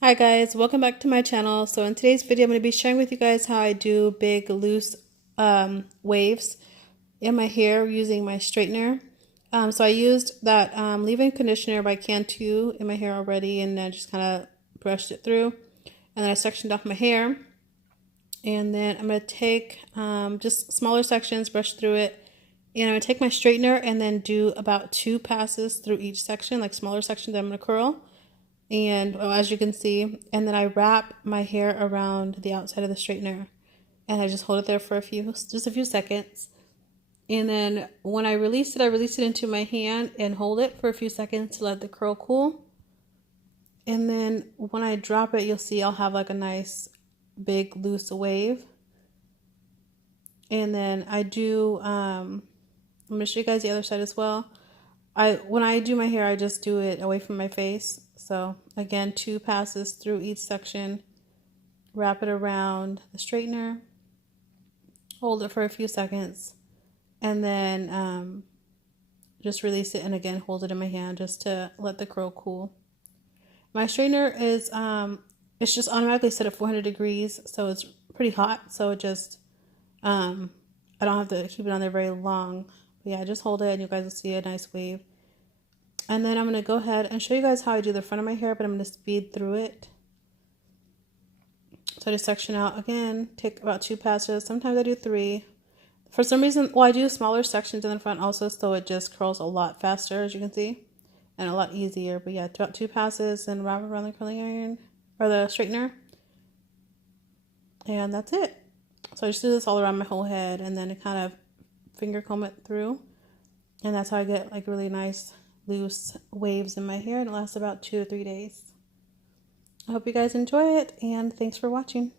Hi guys, welcome back to my channel. So in today's video, I'm going to be sharing with you guys how I do big loose waves in my hair using my straightener. So I used that leave-in conditioner by Cantu in my hair already, and I just kind of brushed it through. And then I sectioned off my hair. And then I'm going to take just smaller sections, brush through it. And I'm going to take my straightener and then do about 2 passes through each section, like smaller sections that I'm going to curl. And as you can see, and then I wrap my hair around the outside of the straightener, and I just hold it there for just a few seconds. And then when I release it into my hand and hold it for a few seconds to let the curl cool. And then when I drop it, you'll see I'll have like a nice big loose wave. And then I do I'm gonna show you guys the other side as well. When I do my hair, I just do it away from my face. So again, 2 passes through each section, wrap it around the straightener, hold it for a few seconds, and then just release it, and again hold it in my hand just to let the curl cool. My straightener is it's just automatically set at 400 degrees, so it's pretty hot. So it just I don't have to keep it on there very long. But yeah, just hold it and you guys will see a nice wave. And then I'm going to go ahead and show you guys how I do the front of my hair, but I'm going to speed through it. So I just section out again, take about 2 passes. Sometimes I do 3. For some reason, well, I do smaller sections in the front also, so it just curls a lot faster, as you can see, and a lot easier. But yeah, about 2 passes and wrap around the curling iron or the straightener. And that's it. So I just do this all around my whole head, and then kind of finger comb it through. And that's how I get like really nice loose waves in my hair, and it lasts about 2 to 3 days. I hope you guys enjoy it, and thanks for watching.